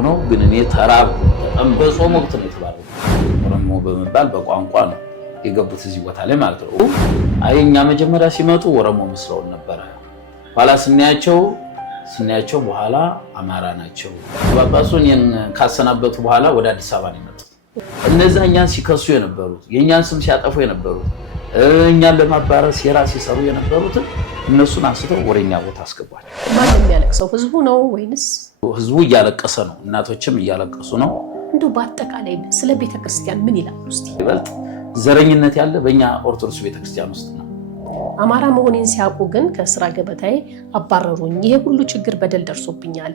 ነው ግን እኔ ተራብ በጾም ወቅት ነው የተባረኩት። ኦሮሞ በመባል በቋንቋ ነው የገቡት እዚህ ቦታ ላይ ማለት ነው። አይኛ መጀመሪያ ሲመጡ ኦሮሞ መስለውን ነበር። ኋላ ስናያቸው በኋላ አማራ ናቸው። ጳጳሱን ካሰናበቱ በኋላ ወደ አዲስ አበባ ነው የመጡት። እነዛ እኛን ሲከሱ የነበሩት የኛን ስም ሲያጠፉ የነበሩት እኛን ለማባረር ሴራ ሲሰሩ የነበሩት እነሱን አንስተው ወደኛ ቦታ አስገቧል። ማን የሚያለቅሰው ህዝቡ ነው ወይንስ? ህዝቡ እያለቀሰ ነው፣ እናቶችም እያለቀሱ ነው። እንደው በአጠቃላይ ስለ ቤተክርስቲያን ምን ይላሉ? እስቲ ይበልጥ ዘረኝነት ያለ በእኛ ኦርቶዶክስ ቤተክርስቲያን ውስጥ ነው። አማራ መሆኔን ሲያውቁ ግን ከስራ ገበታዬ አባረሩኝ፣ ይሄ ሁሉ ችግር በደል ደርሶብኛል።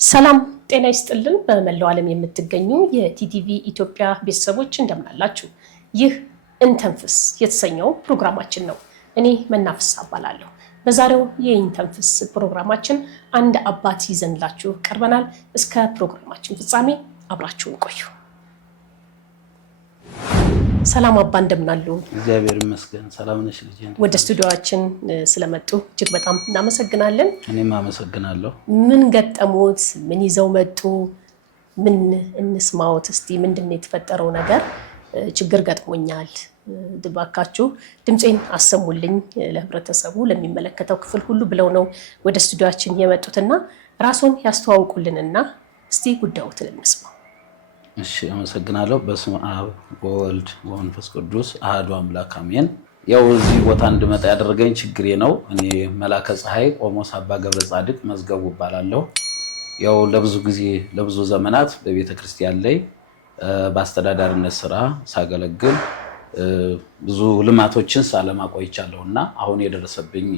ሰላም ጤና ይስጥልን። በመላው ዓለም የምትገኙ የቲቲቪ ኢትዮጵያ ቤተሰቦች እንደምን አላችሁ? ይህ እንተንፍስ የተሰኘው ፕሮግራማችን ነው። እኔ መናፍስ አባላለሁ። በዛሬው የእንተንፍስ ፕሮግራማችን አንድ አባት ይዘንላችሁ ቀርበናል። እስከ ፕሮግራማችን ፍጻሜ አብራችሁን ቆዩ። ሰላም አባ እንደምን አሉ? እግዚአብሔር ይመስገን። ሰላም ነሽ ልጄ? ወደ ስቱዲዮአችን ስለመጡ እጅግ በጣም እናመሰግናለን። እኔም አመሰግናለሁ። ምን ገጠሙት? ምን ይዘው መጡ? ምን እንስማዎት እስቲ። ምንድነው የተፈጠረው ነገር? ችግር ገጥሞኛል፣ እባካችሁ ድምጼን አሰሙልኝ ለህብረተሰቡ ለሚመለከተው ክፍል ሁሉ ብለው ነው ወደ ስቱዲዮአችን የመጡትና ራስዎን ያስተዋውቁልንና እስቲ ጉዳዩን እንስማው። እሺ አመሰግናለሁ። በስመ አብ ወወልድ ወመንፈስ ቅዱስ አሐዱ አምላክ አሜን። ያው እዚህ ቦታ እንድመጣ ያደረገኝ ችግሬ ነው። እኔ መላከ ፀሐይ ቆሞስ አባ ገብረ ጻድቅ መዝገቡ እባላለሁ። ያው ለብዙ ዘመናት በቤተክርስቲያን ላይ በአስተዳዳሪነት ስራ ሳገለግል ብዙ ልማቶችን ሳለማ ቆይቻለሁና አሁን የደረሰብኝ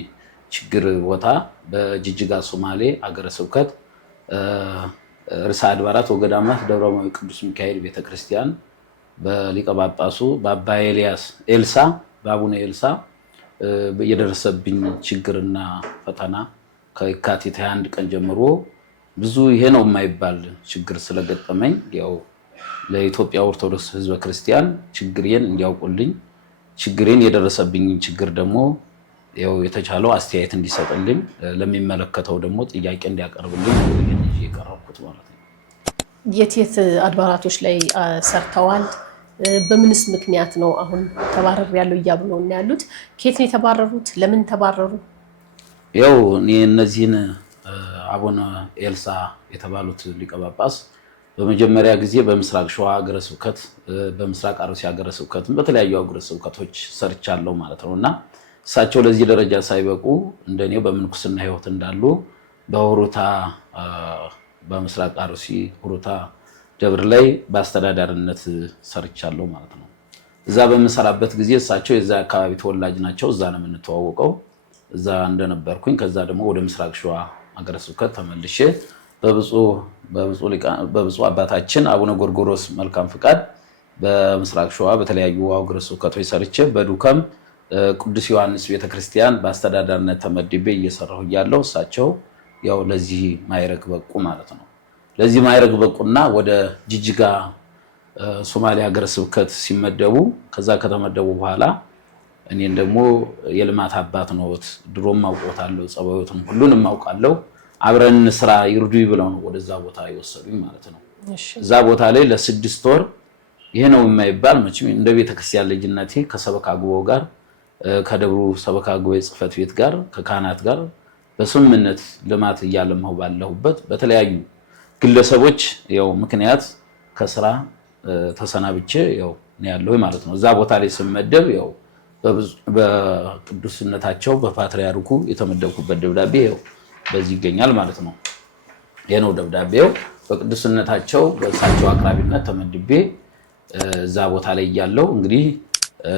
ችግር ቦታ በጅጅጋ ሶማሌ አገረ ስብከት ርዕሰ አድባራት ወገዳማት ደብረማዊ ቅዱስ ሚካኤል ቤተክርስቲያን በሊቀ ጳጳሱ በአባ በአቡነ ኤልሳ የደረሰብኝ ችግርና ፈተና ከየካቲት 21 ቀን ጀምሮ ብዙ ይሄ ነው የማይባል ችግር ስለገጠመኝ ያው ለኢትዮጵያ ኦርቶዶክስ ህዝበ ክርስቲያን ችግሬን እንዲያውቁልኝ ችግሬን የደረሰብኝ ችግር ደግሞ ያው የተቻለው አስተያየት እንዲሰጥልኝ ለሚመለከተው ደግሞ ጥያቄ እንዲያቀርብልኝ የቀረብኩት ማለት ነው። የት አድባራቶች ላይ ሰርተዋል? በምንስ ምክንያት ነው አሁን ተባረር ያለው እያሉ ነው ያሉት? ከየት ነው የተባረሩት? ለምን ተባረሩ? ያው እነዚህን አቡነ ኤልሳ የተባሉት ሊቀ ጳጳስ በመጀመሪያ ጊዜ በምስራቅ ሸዋ ሀገረ ስብከት በምስራቅ አርሲ ሀገረ ስብከት በተለያዩ ሀገረ ስብከቶች ሰርቻለሁ ማለት ነውና እሳቸው ለዚህ ደረጃ ሳይበቁ እንደኔው በምንኩስና ህይወት እንዳሉ በሁሩታ በምስራቅ አርሲ ሁሩታ ደብር ላይ በአስተዳዳሪነት ሰርቻለሁ ማለት ነው። እዛ በመሰራበት ጊዜ እሳቸው የዛ አካባቢ ተወላጅ ናቸው። እዛ ነው የምንተዋወቀው። እዛ እንደነበርኩኝ ከዛ ደግሞ ወደ ምስራቅ ሸዋ ሀገረ ስብከት ተመልሼ በብፁዕ አባታችን አቡነ ጎርጎሮስ መልካም ፍቃድ በምስራቅ ሸዋ በተለያዩ ሀገረ ስብከቶች ሰርቼ በዱከም ቅዱስ ዮሐንስ ቤተክርስቲያን በአስተዳዳሪነት ተመድቤ እየሰራሁ እያለሁ እሳቸው ያው ለዚህ ማይረግ በቁ ማለት ነው። ለዚህ ማይረግ በቁና ወደ ጅጅጋ ሶማሌ ሀገረ ስብከት ሲመደቡ ከዛ ከተመደቡ በኋላ እኔን ደግሞ የልማት አባት ነዎት፣ ድሮም አውቆታለሁ፣ ጸባዮቱን ሁሉንም አውቃለሁ፣ አብረን ስራ ይርዱ ብለው ነው ወደዛ ቦታ ይወሰዱኝ ማለት ነው። እዛ ቦታ ላይ ለ6 ወር ይሄ ነው የማይባል መቼም እንደ ቤተክርስቲያን ልጅነቴ ከሰበካ ጉባኤው ጋር ከደብሩ ሰበካ ጉባኤ ጽሕፈት ቤት ጋር ከካህናት ጋር በስምምነት ልማት እያለማሁ ባለሁበት በተለያዩ ግለሰቦች ያው ምክንያት ከስራ ተሰናብቼ ያው ነው ያለው ማለት ነው። እዛ ቦታ ላይ ስመደብ ያው በቅዱስነታቸው በፓትርያርኩ የተመደብኩበት ደብዳቤ ያው በዚህ ይገኛል ማለት ነው። ይሄ ነው ደብዳቤው። በቅዱስነታቸው በእሳቸው አቅራቢነት ተመድቤ እዛ ቦታ ላይ ያለው እንግዲህ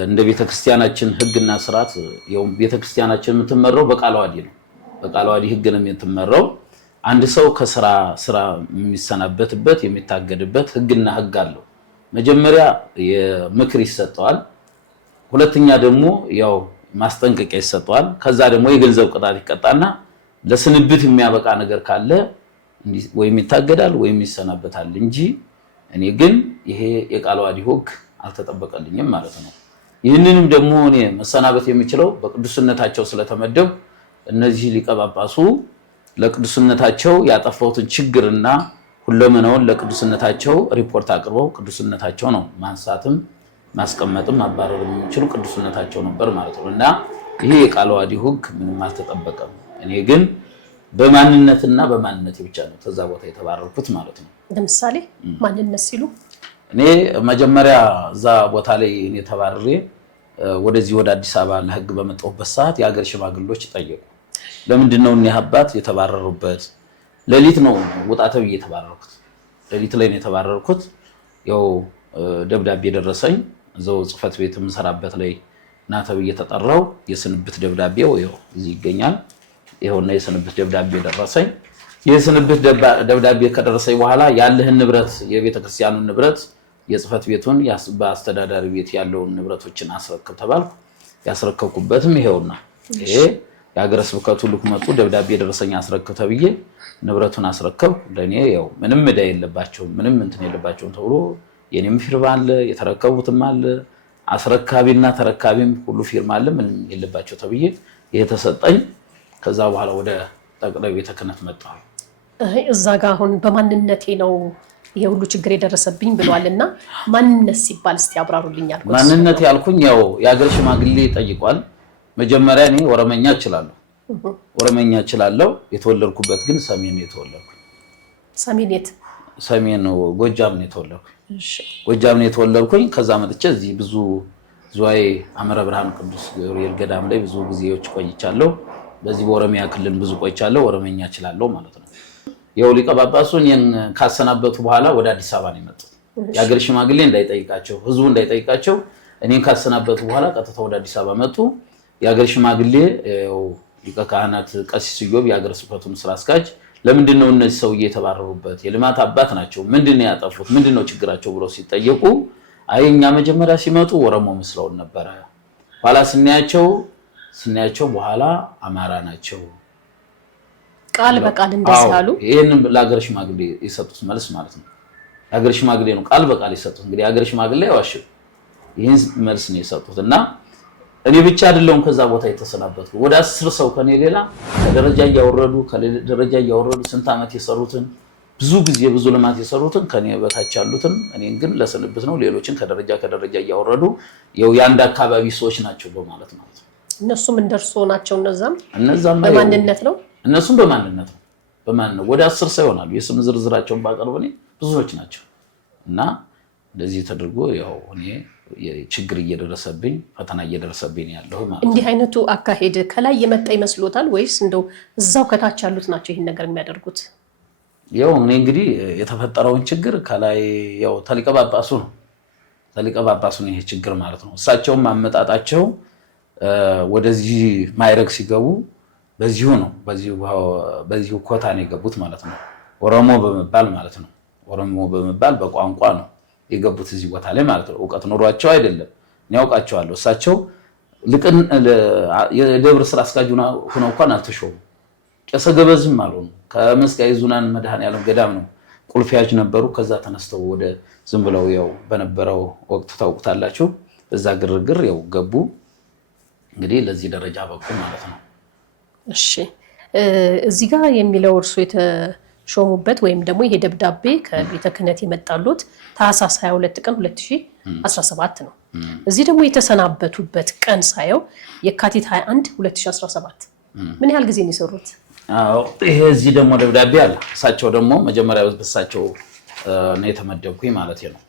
እንደ ቤተክርስቲያናችን ህግና ስርዓት ያው ቤተክርስቲያናችን የምትመራው በቃለ ዓዋዲ ነው። በቃለ ዓዋዲ ህግ ነው የምትመራው። አንድ ሰው ከስራ የሚሰናበትበት የሚታገድበት ህግና ህግ አለው። መጀመሪያ የምክር ይሰጠዋል። ሁለተኛ ደግሞ ያው ማስጠንቀቂያ ይሰጠዋል። ከዛ ደግሞ የገንዘብ ቅጣት ይቀጣና ለስንብት የሚያበቃ ነገር ካለ ወይም ይታገዳል ወይም ይሰናበታል እንጂ እኔ ግን ይሄ የቃለ ዓዋዲ ህግ አልተጠበቀልኝም ማለት ነው። ይህንንም ደግሞ እኔ መሰናበት የሚችለው በቅዱስነታቸው ስለተመደቡ እነዚህ ሊቀ ጳጳሱ ለቅዱስነታቸው ያጠፋውትን ችግርና ሁለመናውን ለቅዱስነታቸው ሪፖርት አቅርበው ቅዱስነታቸው ነው ማንሳትም ማስቀመጥም ማባረር የሚችሉ ቅዱስነታቸው ነበር ማለት ነው። እና ይሄ የቃለ ዓዋዲ ሕግ ምንም አልተጠበቀም። እኔ ግን በማንነትና በማንነቴ ብቻ ነው ተዛ ቦታ የተባረርኩት ማለት ነው። ለምሳሌ ማንነት ሲሉ እኔ መጀመሪያ እዛ ቦታ ላይ እኔ ተባረሬ ወደዚህ ወደ አዲስ አበባ ለሕግ በመጣሁበት ሰዓት የሀገር ሽማግሌዎች ጠየቁ። ለምንድን ነው እኒህ አባት የተባረሩበት? ሌሊት ነው ውጣ ተብዬ የተባረርኩት። ሌሊት ላይ ነው የተባረርኩት። ያው ደብዳቤ ደረሰኝ እዛው ጽሕፈት ቤት የምሰራበት ላይ እና ተብዬ ተጠራው። የስንብት ደብዳቤው ይኸው እዚህ ይገኛል። ይኸውና የስንብት ደብዳቤ ደረሰኝ። የስንብት ደብዳቤ ከደረሰኝ በኋላ ያለህን ንብረት የቤተክርስቲያኑን ንብረት የጽሕፈት ቤቱን በአስተዳዳሪ ቤት ያለውን ንብረቶችን አስረክብ ተባልኩ። ያስረከብኩበትም ይሄውና ይሄ የሀገረ ስብከቱ ልክ መጡ ደብዳቤ ደረሰኝ አስረክብ ተብዬ ንብረቱን አስረከብኩ። ለኔ ያው ምንም ዕዳ የለባቸውም ምንም እንትን የለባቸውም ተብሎ የኔም ፊርማ አለ የተረከቡትም አለ አስረካቢና ተረካቢም ሁሉ ፊርማ አለ ምንም የለባቸው ተብዬ ይሄ ተሰጠኝ። ከዛ በኋላ ወደ ጠቅላይ ቤተ ክህነት መጣሁ። እዛ ጋር አሁን በማንነቴ ነው ይሄ ሁሉ ችግር የደረሰብኝ ብሏልና ማንነት ሲባል እስቲ አብራሩልኛል። ማንነት ያልኩኝ ያው የሀገር ሽማግሌ ጠይቋል። መጀመሪያ እኔ ኦሮመኛ እችላለሁ ኦሮመኛ እችላለሁ። የተወለድኩበት ግን ሰሜን ነው የተወለድኩኝ። ሰሜን የት? ሰሜን ጎጃም ነው የተወለድኩኝ። እሺ ጎጃም ነው የተወለድኩኝ። ከዛ መጥቼ እዚህ ብዙ ዝዋይ አመረ ብርሃን ቅዱስ ገብርኤል ገዳም ላይ ብዙ ጊዜዎች ቆይቻለሁ። በዚህ በኦሮሚያ ክልል ብዙ ቆይቻለሁ። ኦሮመኛ እችላለሁ ማለት ነው። ያው ሊቀ ጳጳሱ እኔን ካሰናበቱ በኋላ ወደ አዲስ አበባ ነው የመጡት። የሀገር ሽማግሌ እንዳይጠይቃቸው ህዝቡ እንዳይጠይቃቸው እኔን ካሰናበቱ በኋላ ቀጥታ ወደ አዲስ አበባ መጡ። የሀገር ሽማግሌ ያው ሊቀ ካህናት ቀሲስ ኢዮብ የሀገረ ስብከቱን ስራ አስኪያጅ ለምንድን ነው እነዚህ ሰውዬ የተባረሩበት? የልማት አባት ናቸው ምንድን ነው ያጠፉት? ምንድን ነው ችግራቸው ብለው ሲጠየቁ አይ እኛ መጀመሪያ ሲመጡ ኦሮሞ መስለውን ነበረ ኋላ ስናያቸው በኋላ አማራ ናቸው ቃል በቃል እንደዚህ አሉ። ይሄን ለሀገር ሽማግሌ የሰጡት መልስ ማለት ነው። የሀገር ሽማግሌ ነው ቃል በቃል የሰጡት። እንግዲህ የሀገር ሽማግሌ ያዋሽ ይሄን መልስ ነው የሰጡት። እና እኔ ብቻ አይደለሁም ከዛ ቦታ የተሰናበትኩ ወደ 10 ሰው ከኔ ሌላ ከደረጃ እያወረዱ ስንት ዓመት የሰሩትን ብዙ ጊዜ ብዙ ልማት የሰሩትን ከኔ በታች ያሉትን እኔን ግን ለስንብት ነው ሌሎችን ከደረጃ እያወረዱ ያው የአንድ አካባቢ ሰዎች ናቸው በማለት ነው። እነሱም እንደርሶ ናቸው። እነዛም በማንነት ነው እነሱም በማንነት ነው ወደ 10 ሰው ይሆናሉ። የስም ዝርዝራቸውን ባቀርብ እኔ ብዙዎች ናቸው። እና እንደዚህ ተደርጎ ያው እኔ ችግር እየደረሰብኝ ፈተና እየደረሰብኝ ያለው ማለት ነው። እንዲህ አይነቱ አካሄድ ከላይ የመጣ ይመስሎታል ወይስ እንደው እዛው ከታች ያሉት ናቸው ይሄን ነገር የሚያደርጉት? ያው እኔ እንግዲህ የተፈጠረውን ችግር ከላይ ያው ተሊቀ ጳጳሱ ነው ይሄ ችግር ማለት ነው። እሳቸውም አመጣጣቸው ወደዚህ ማይረግ ሲገቡ በዚሁ ነው በዚሁ ኮታ ነው የገቡት ማለት ነው። ኦሮሞ በመባል ማለት ነው። ኦሮሞ በመባል በቋንቋ ነው የገቡት እዚህ ቦታ ላይ ማለት ነው። ዕውቀት ኖሯቸው አይደለም። እኔ አውቃቸዋለሁ። እሳቸው ልቅን የደብር ስራ አስኪያጅ ሆነው እንኳን አልተሾሙ። ቄሰ ገበዝም አልሆኑ። ከመስቀል ዙናን መድኃኔዓለም ገዳም ነው ቁልፍ ያዥ ነበሩ። ከዛ ተነስተው ወደ ዝም ብለው ያው በነበረው ወቅት ታውቁታላችሁ በዛ ግርግር ያው ገቡ። እንግዲህ ለዚህ ደረጃ በቁ ማለት ነው። እሺ እዚህ ጋር የሚለው እርሱ የተሾሙበት ወይም ደግሞ ይሄ ደብዳቤ ከቤተ ክህነት የመጣሉት ታህሳስ 22 ቀን 2017 ነው። እዚህ ደግሞ የተሰናበቱበት ቀን ሳየው የካቲት 21 2017 ምን ያህል ጊዜ ነው የሰሩት? አዎ ይሄ እዚህ ደግሞ ደብዳቤ አለ። እሳቸው ደግሞ መጀመሪያ በሳቸው ነው የተመደብኩኝ ማለት ነው።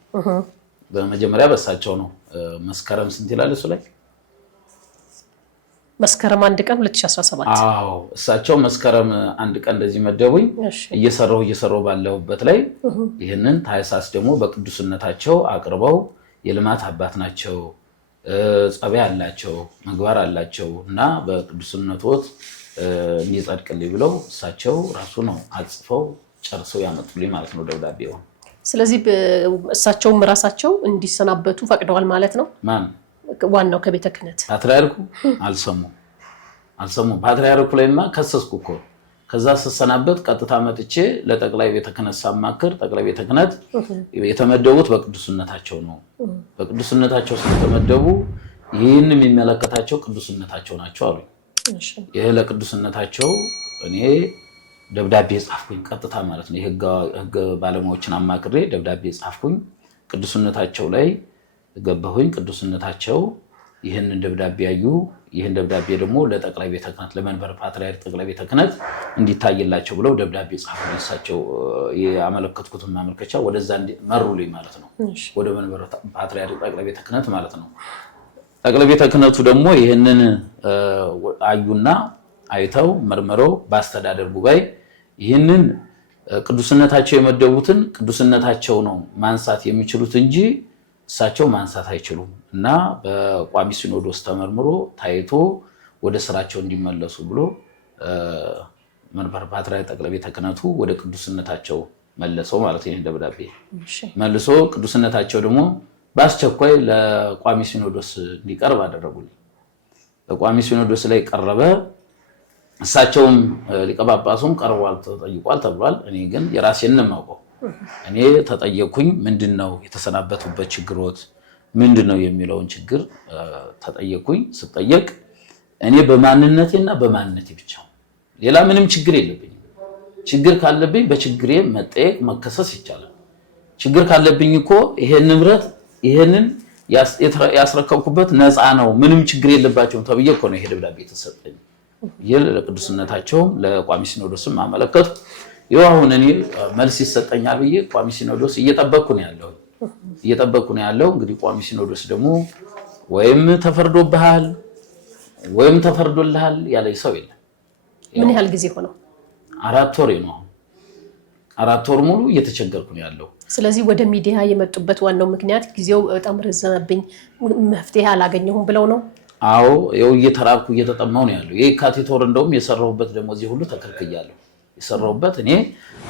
በመጀመሪያ በሳቸው ነው መስከረም ስንት ይላል እሱ ላይ መስከረም 1 ቀን 2017 አዎ እሳቸው መስከረም 1 ቀን እንደዚህ መደቡኝ። እየሰራው ባለሁበት ላይ ይሄንን ታህሳስ ደግሞ በቅዱስነታቸው አቅርበው የልማት አባት ናቸው ጸባይ አላቸው ምግባር አላቸው እና በቅዱስነቶት እንዲጸድቅልኝ ብለው እሳቸው ራሱ ነው አጽፈው ጨርሰው ያመጡልኝ ማለት ነው ደብዳቤው። ስለዚህ እሳቸውም ራሳቸው እንዲሰናበቱ ፈቅደዋል ማለት ነው። ማን ዋናው ከቤተ ክህነት ፓትርያርኩ አልሰሙ ፓትርያርኩ ላይማ ከሰስኩ እኮ። ከዛ ስሰናበት ቀጥታ መጥቼ ለጠቅላይ ቤተ ክህነት ሳማክር ጠቅላይ ቤተ ክህነት የተመደቡት በቅዱስነታቸው ነው። በቅዱስነታቸው ስለተመደቡ ይህን የሚመለከታቸው ቅዱስነታቸው ናቸው አሉኝ። ይህ ለቅዱስነታቸው እኔ ደብዳቤ ጻፍኩኝ፣ ቀጥታ ማለት ነው። የህግ ባለሙያዎችን አማክሬ ደብዳቤ ጻፍኩኝ። ቅዱስነታቸው ላይ ገባሁኝ። ቅዱስነታቸው ይህንን ደብዳቤ ያዩ። ይህን ደብዳቤ ደግሞ ለጠቅላይ ቤተ ክህነት ለመንበረ ፓትርያርክ ጠቅላይ ቤተ ክህነት እንዲታይላቸው ብለው ደብዳቤ ጻፉ። እሳቸው ያመለከትኩትን ማመልከቻ ወደዛ መሩልኝ ማለት ነው፣ ወደ መንበረ ፓትርያርክ ጠቅላይ ቤተ ክህነት ማለት ነው። ጠቅላይ ቤተ ክህነቱ ደግሞ ይህንን አዩና አይተው መርምረው በአስተዳደር ጉባኤ ይህንን ቅዱስነታቸው የመደቡትን ቅዱስነታቸው ነው ማንሳት የሚችሉት እንጂ እሳቸው ማንሳት አይችሉም እና በቋሚ ሲኖዶስ ተመርምሮ ታይቶ ወደ ስራቸው እንዲመለሱ ብሎ መንበረ ፓትርያርክ ጠቅላይ ቤተ ክህነቱ ወደ ቅዱስነታቸው መለሰው ማለት ነው። ደብዳቤ መልሶ ቅዱስነታቸው ደግሞ በአስቸኳይ ለቋሚ ሲኖዶስ እንዲቀርብ አደረጉልኝ። ለቋሚ ሲኖዶስ ላይ ቀረበ። እሳቸውም ሊቀ ጳጳሱም ቀርቧል ተጠይቋል ተብሏል። እኔ ግን የራሴን ነው የማውቀው። እኔ ተጠየኩኝ። ምንድነው የተሰናበቱበት ችግሮት ምንድነው የሚለውን ችግር ተጠየኩኝ። ስጠየቅ እኔ በማንነቴና በማንነቴ ብቻ ሌላ ምንም ችግር የለብኝም። ችግር ካለብኝ በችግሬ መጠየቅ መከሰስ ይቻላል። ችግር ካለብኝ እኮ ይሄን ንብረት ይሄንን ያስረከብኩበት ነፃ ነው፣ ምንም ችግር የለባቸውም ተብዬ እኮ ነው ይሄ ደብዳቤ የተሰጠኝ። ይህ ለቅዱስነታቸውም ለቋሚ ሲኖዶስም አመለከቱ። ይኸው አሁን እኔ መልስ ይሰጠኛል ብዬ ቋሚ ሲኖዶስ እየጠበቅኩ ነው ያለው። እንግዲህ ቋሚ ሲኖዶስ ደግሞ ወይም ተፈርዶብሃል ወይም ተፈርዶልሃል ያለኝ ሰው የለም። ምን ያህል ጊዜ ሆነው? 4 ወር ነው። 4 ወር ሙሉ እየተቸገርኩ ነው ያለው። ስለዚህ ወደ ሚዲያ የመጡበት ዋናው ምክንያት ጊዜው በጣም ረዘመብኝ፣ መፍትሄ አላገኘሁም ብለው ነው? አዎ፣ ይኸው እየተራብኩ እየተጠማሁ ነው ያለው። የካቲት ወር እንደውም የሰራሁበት ደግሞ እዚህ ሁሉ ተከልክያለሁ። የሰራሁበት እኔ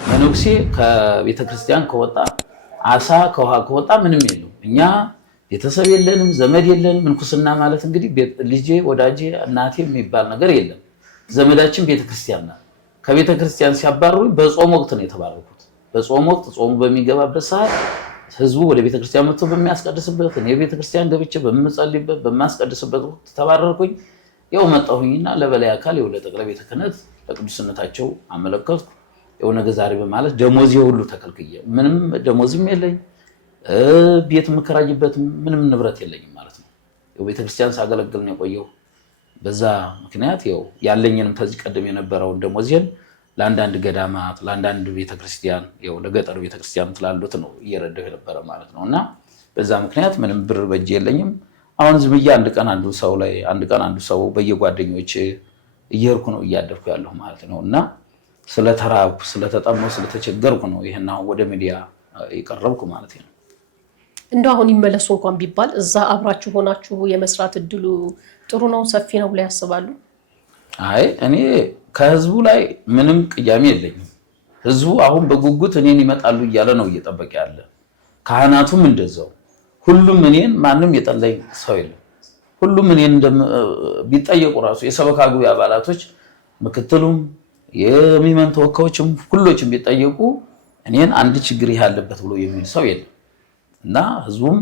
መነኩሴ ከቤተክርስቲያን ከወጣ አሳ ከውሃ ከወጣ ምንም የለው። እኛ ቤተሰብ የለንም፣ ዘመድ የለንም። ምንኩስና ማለት እንግዲህ ልጄ ወዳጄ እናቴ የሚባል ነገር የለም። ዘመዳችን ቤተክርስቲያን ናት። ከቤተክርስቲያን ሲያባርሩኝ በጾም ወቅት ነው የተባረኩት። በጾም ወቅት ጾሙ በሚገባበት ሰዓት ህዝቡ ወደ ቤተክርስቲያን መጥቶ በሚያስቀድስበት እኔ ቤተክርስቲያን ገብቼ በምጸልይበት በማስቀድስበት ወቅት ተባረርኩኝ። ያው መጣሁኝና ለበላይ አካል የወለ ጠቅላይ ቤተ ክህነት ለቅዱስነታቸው አመለከትኩ። ያው ነገ ዛሬ በማለት ደሞዝ ሁሉ ተከልክዬ ምንም ደሞዝም የለኝ ቤት መከራይበት ምንም ንብረት የለኝም ማለት ነው። ያው ቤተክርስቲያን ሳገለግል ነው የቆየው። በዛ ምክንያት ያው ያለኝንም ከዚህ ቀደም የነበረውን ደሞዝን ለአንዳንድ ገዳማት ለአንዳንድ ቤተክርስቲያን ያው ለገጠር ቤተክርስቲያን ትላሉት ነው እየረዳሁ የነበረ ማለት ነውና በዛ ምክንያት ምንም ብር በእጄ የለኝም። አሁን ዝም ብዬ አንድ ቀን አንዱ ሰው በየጓደኞቼ እየሄድኩ ነው እያደርኩ ያለሁ ማለት ነው። እና ስለተራብኩ ስለተጠማሁ ስለተቸገርኩ ነው ይሄን አሁን ወደ ሚዲያ የቀረብኩ ማለት ነው። እንደው አሁን ይመለሱ እንኳን ቢባል እዛ አብራችሁ ሆናችሁ የመስራት እድሉ ጥሩ ነው ሰፊ ነው ብለው ያስባሉ? አይ እኔ ከህዝቡ ላይ ምንም ቅያሜ የለኝም። ህዝቡ አሁን በጉጉት እኔን ይመጣሉ እያለ ነው እየጠበቀ ያለ። ካህናቱም እንደዛው ሁሉም እኔን ማንም የጠላኝ ሰው የለም። ሁሉም እኔን ቢጠየቁ ራሱ የሰበካ ጉባኤ አባላቶች ምክትሉም የሚመን ተወካዮችም ሁሎችም ቢጠየቁ እኔን አንድ ችግር ያለበት ብሎ የሚል ሰው የለም እና ህዝቡም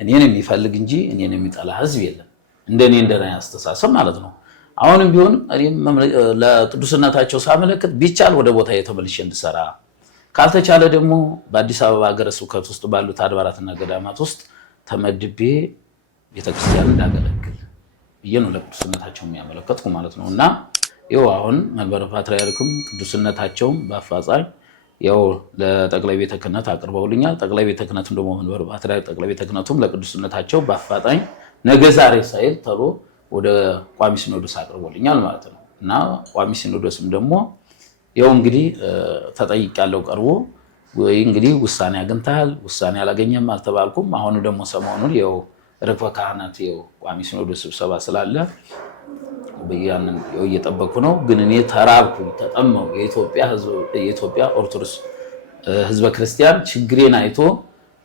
እኔን የሚፈልግ እንጂ እኔን የሚጠላ ህዝብ የለም። እንደኔ አስተሳሰብ ማለት ነው። አሁንም ቢሆን ለቅዱስነታቸው ሳመለክት ቢቻል ወደ ቦታ የተመልሼ እንድሰራ ካልተቻለ ደግሞ በአዲስ አበባ ሀገረ ስብከት ውስጥ ባሉት አድባራትና ገዳማት ውስጥ ተመድቤ ቤተክርስቲያን እንዳገለግል ብዬ ነው ለቅዱስነታቸው የሚያመለከትኩ ማለት ነው። እና ይኸው አሁን መንበረ ፓትርያርክም ቅዱስነታቸውም በአፋጣኝ ያው ለጠቅላይ ቤተ ክህነት አቅርበውልኛል። ጠቅላይ ቤተ ክህነቱም ደግሞ መንበረ ፓትርያርክ ጠቅላይ ቤተ ክህነቱም ለቅዱስነታቸው በአፋጣኝ ነገ ዛሬ ሳይል ተሎ ወደ ቋሚ ሲኖዶስ አቅርቦልኛል ማለት ነው። እና ቋሚ ሲኖዶስም ደግሞ ያው እንግዲህ ተጠይቄያለሁ ቀርቦ ወይ እንግዲህ ውሳኔ አግኝተሃል ውሳኔ አላገኘም አልተባልኩም። አሁን ደግሞ ሰሞኑን ያው ርክበ ካህናት ያው ቋሚ ሲኖዶስ ስብሰባ ስላለ በያንን ያው እየጠበቅኩ ነው። ግን እኔ ተራብኩኝ ተጠማሁ። የኢትዮጵያ ኦርቶዶክስ ህዝበ ክርስቲያን ችግሬን አይቶ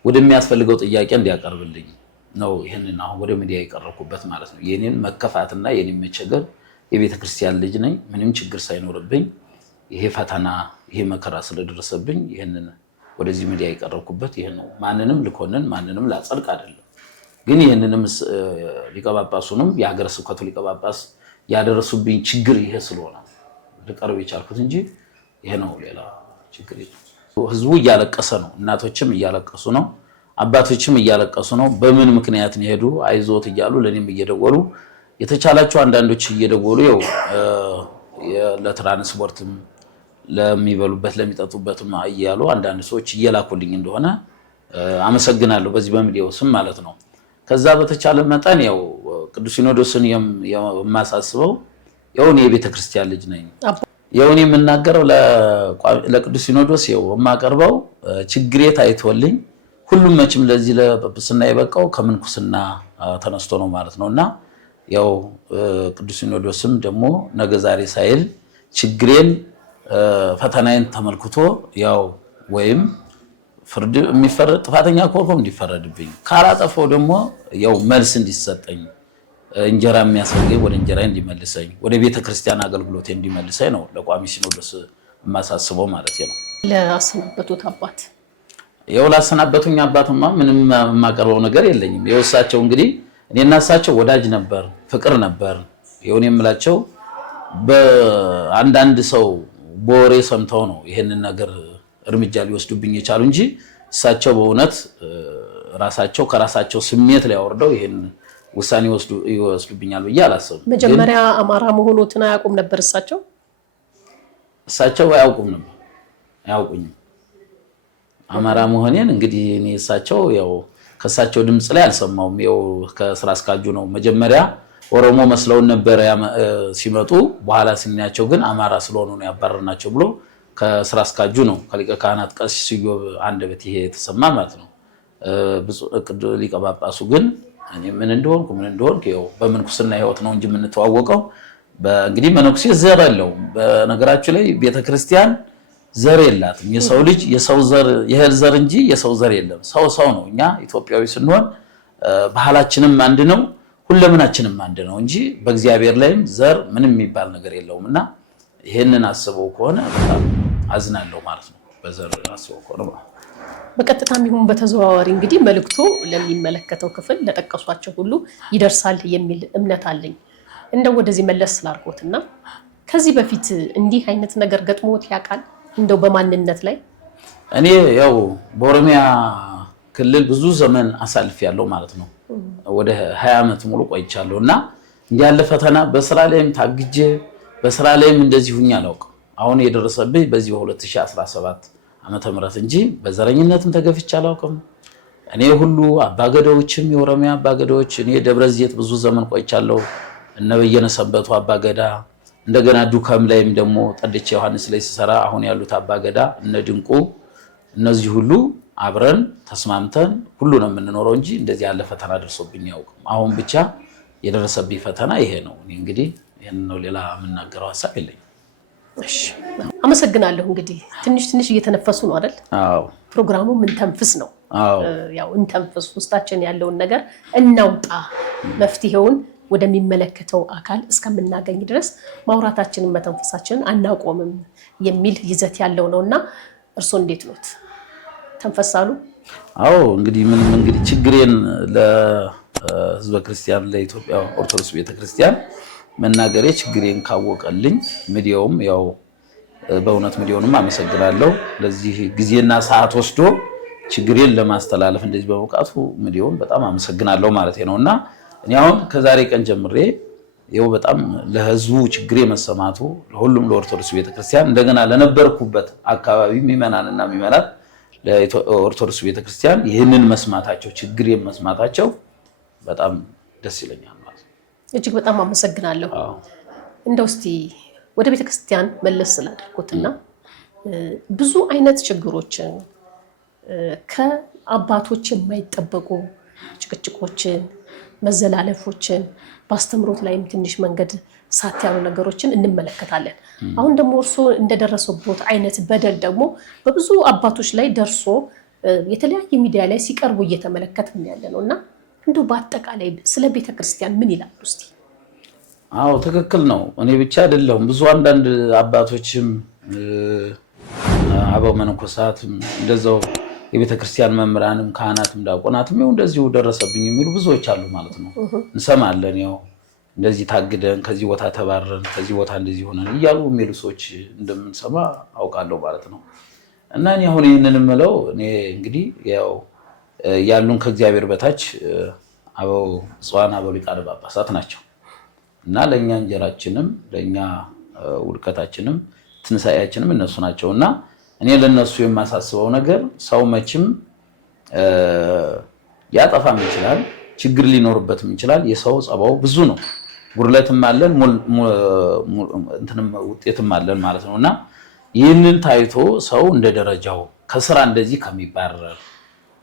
ወደሚያስፈልገው ጥያቄ እንዲያቀርብልኝ ነው ይሄንን አሁን ወደ ሚዲያ የቀረብኩበት ማለት ነው። የኔን መከፋትና የኔን መቸገር የቤተ ክርስቲያን ልጅ ነኝ። ምንም ችግር ሳይኖርብኝ ይሄ ፈተና ይሄ መከራ ስለደረሰብኝ ይሄንን ወደዚህ ሚዲያ የቀረብኩበት ይሄ ነው። ማንንም ልኮንን ማንንም ላጸድቅ አይደለም። ግን ይህንንም ሊቀ ጳጳሱንም የሀገረ ስብከቱ ሊቀ ጳጳስ ያደረሱብኝ ችግር ይሄ ስለሆነ ልቀርብ የቻልኩት እንጂ ይሄ ነው፣ ሌላ ችግር የለም። ህዝቡ እያለቀሰ ነው፣ እናቶችም እያለቀሱ ነው፣ አባቶችም እያለቀሱ ነው። በምን ምክንያት ነው ሄዱ አይዞት እያሉ ለኔም እየደወሉ የተቻላቸው አንዳንዶች እየደወሉ ያው ለትራንስፖርትም ለሚበሉበት ለሚጠጡበትም እያሉ አንዳንድ ሰዎች እየላኩልኝ እንደሆነ አመሰግናለሁ፣ በዚህ በሚዲያው ስም ማለት ነው። ከዛ በተቻለ መጠን ያው ቅዱስ ሲኖዶስን የማሳስበው ያው እኔ የቤተ ክርስቲያን ልጅ ነኝ። ያው እኔ የምናገረው ለቅዱስ ሲኖዶስ ያው የማቀርበው ችግሬ ታይቶልኝ ሁሉም መቼም ለዚህ ለጵጵስና የበቃው ከምንኩስና ተነስቶ ነው ማለት ነውና ያው ቅዱስ ሲኖዶስም ደግሞ ነገ ዛሬ ሳይል ችግሬን ፈተናዬን ተመልክቶ ያው ወይም ፍርድ የሚፈረድ ጥፋተኛ ከሆንኩም እንዲፈረድብኝ ካላጠፋው ደግሞ ያው መልስ እንዲሰጠኝ እንጀራ የሚያስፈልገኝ ወደ እንጀራ እንዲመልሰኝ ወደ ቤተ ክርስቲያን አገልግሎት እንዲመልሰኝ ነው ለቋሚ ሲኖዶስ የማሳስበው ማለት ነው። ለአሰናበቱት አባት ያው ላሰናበቱኝ አባትማ ምንም የማቀርበው ነገር የለኝም። የወሳቸው እንግዲህ እኔና እሳቸው ወዳጅ ነበር፣ ፍቅር ነበር። ይሁን የምላቸው በአንዳንድ ሰው በወሬ ሰምተው ነው ይሄንን ነገር እርምጃ ሊወስዱብኝ የቻሉ እንጂ እሳቸው በእውነት ራሳቸው ከራሳቸው ስሜት ላይ አወርደው ይሄን ውሳኔ ይወስዱብኛል ብዬ አላሰብም። መጀመሪያ አማራ መሆኑን አያውቁም ነበር እሳቸው አያውቁም ነበር፣ አያውቁኝም አማራ መሆኔን። እንግዲህ እኔ እሳቸው ያው ከእሳቸው ድምፅ ላይ አልሰማውም። ያው ከስራ አስካጁ ነው መጀመሪያ ኦሮሞ መስለውን ነበር ሲመጡ፣ በኋላ ሲናያቸው ግን አማራ ስለሆኑ ነው ያባረርናቸው ብሎ ከስራ አስካጁ ነው ከሊቀ ካህናት ቀሲስ ኢዮብ አንደበት ይሄ የተሰማ ማለት ነው። ሊቀ ጳጳሱ ግን እኔ ምን እንደሆንኩ ያው በምንኩስና ህይወት ነው እንጂ የምንተዋወቀው። እንግዲህ መነኩሴ ዘር የለውም። በነገራችሁ ላይ ቤተክርስቲያን ዘር የላትም። የሰው ልጅ የሰው ዘር የእህል ዘር እንጂ የሰው ዘር የለም። ሰው ነው። እኛ ኢትዮጵያዊ ስንሆን ባህላችንም አንድ ነው፣ ሁለምናችንም አንድ ነው እንጂ በእግዚአብሔር ላይም ዘር ምንም የሚባል ነገር የለውምና ይሄንን አስበው ከሆነ በጣም አዝናለሁ ማለት ነው። በዘር አስበው ከሆነ በቀጥታም ይሁን በተዘዋዋሪ እንግዲህ መልእክቱ ለሚመለከተው ክፍል ለጠቀሷቸው ሁሉ ይደርሳል የሚል እምነት አለኝ። እንደው ወደዚህ መለስ ስላልኩትና ከዚህ በፊት እንዲህ አይነት ነገር ገጥሞት ያውቃል? እንደው በማንነት ላይ እኔ ያው በኦሮሚያ ክልል ብዙ ዘመን አሳልፌያለሁ ማለት ነው። ወደ 20 ዓመት ሙሉ ቆይቻለሁና እንዲህ ያለ ፈተና በስራ ላይም ታግጄ በስራ ላይም እንደዚህ ሁኛ አላውቅም። አሁን የደረሰብኝ በዚህ በ2017 ዓመተ ምህረት እንጂ በዘረኝነትም ተገፍቼ አላውቅም። እኔ ሁሉ አባገዳዎችም የኦሮሚያ አባገዳዎች እኔ ደብረ ዘይት ብዙ ዘመን ቆይቻለሁ። እነ በየነ ሰንበቱ አባገዳ እንደገና ዱከም ላይም ደግሞ ጠድቼ ዮሐንስ ላይ ሲሰራ አሁን ያሉት አባገዳ እነ ድንቁ እነዚህ ሁሉ አብረን ተስማምተን ሁሉ ነው የምንኖረው እንጂ እንደዚህ ያለ ፈተና ደርሶብኝ አያውቅም። አሁን ብቻ የደረሰብኝ ፈተና ይሄ ነው። እኔ እንግዲህ ይሄን ነው፣ ሌላ የምናገረው ሐሳብ የለኝም። እሺ አመሰግናለሁ። እንግዲህ ትንሽ እየተነፈሱ ነው አይደል? አዎ ፕሮግራሙ ምን ተንፍስ ነው። አዎ ያው እንተንፍስ፣ ውስጣችን ያለውን ነገር እናውጣ፣ መፍትሄውን ወደሚመለከተው አካል እስከምናገኝ ድረስ ማውራታችንን መተንፈሳችንን አናቆምም የሚል ይዘት ያለው ነውና እርስዎ እንዴት ኖት? ተንፈሳሉ? አዎ እንግዲህ እንግዲህ ችግሬን ለሕዝበ ክርስቲያን ለኢትዮጵያ ኦርቶዶክስ ቤተክርስቲያን መናገሬ ችግሬን ካወቀልኝ ሚዲያውም ያው በእውነት ሚዲያውንም አመሰግናለሁ። ለዚህ ጊዜና ሰዓት ወስዶ ችግሬን ለማስተላለፍ እንደዚህ በመውቃቱ ሚዲያውን በጣም አመሰግናለሁ ማለት ነውና እኔ አሁን ከዛሬ ቀን ጀምሬ ይኸው በጣም ለህዝቡ ችግሬ መሰማቱ ለሁሉም ለኦርቶዶክስ ቤተክርስቲያን እንደገና ለነበርኩበት አካባቢ ሚመናንና ሚመናት ለኦርቶዶክስ ቤተክርስቲያን ይህንን መስማታቸው ችግሬን መስማታቸው በጣም ደስ ይለኛል ማለት ነው። እጅግ በጣም አመሰግናለሁ። እንደው እስቲ ወደ ቤተክርስቲያን መለስ ስላደረኩትና ብዙ አይነት ችግሮችን ከአባቶች የማይጠበቁ ጭቅጭቆችን፣ መዘላለፎችን በአስተምሮት ላይም ትንሽ መንገድ ሳት ያሉ ነገሮችን እንመለከታለን። አሁን ደግሞ እርሶ እንደደረሰበት አይነት በደል ደግሞ በብዙ አባቶች ላይ ደርሶ የተለያየ ሚዲያ ላይ ሲቀርቡ እየተመለከትን ያለ ነውና እንደው በአጠቃላይ ስለ ቤተክርስቲያን ምን ይላሉ እስቲ? አዎ ትክክል ነው። እኔ ብቻ አይደለሁም፣ ብዙ አንዳንድ አባቶችም አበው መነኮሳትም እንደዛው የቤተክርስቲያን መምህራንም ካህናትም ዲያቆናትም ይኸው እንደዚሁ ደረሰብኝ የሚሉ ብዙዎች አሉ ማለት ነው። እንሰማለን ያው እንደዚህ ታግደን ከዚህ ቦታ ተባረን ከዚህ ቦታ እንደዚህ ሆነን እያሉ የሚሉ ሰዎች እንደምንሰማ አውቃለሁ ማለት ነው። እና እኔ አሁን ይህንን የምለው እኔ እንግዲህ ያው ያሉን ከእግዚአብሔር በታች አበው ጽዋን አበው ሊቃነ ጳጳሳት ናቸው እና ለእኛ እንጀራችንም ለእኛ ውድቀታችንም ትንሣኤያችንም እነሱ ናቸው እና እኔ ለነሱ የማሳስበው ነገር ሰው መቼም ያጠፋም ይችላል፣ ችግር ሊኖርበትም ይችላል። የሰው ጸባው ብዙ ነው፣ ጉድለትም አለን እንትንም ውጤትም አለን ማለት ነውና ይህንን ታይቶ ሰው እንደ ደረጃው ከስራ እንደዚህ ከሚባረር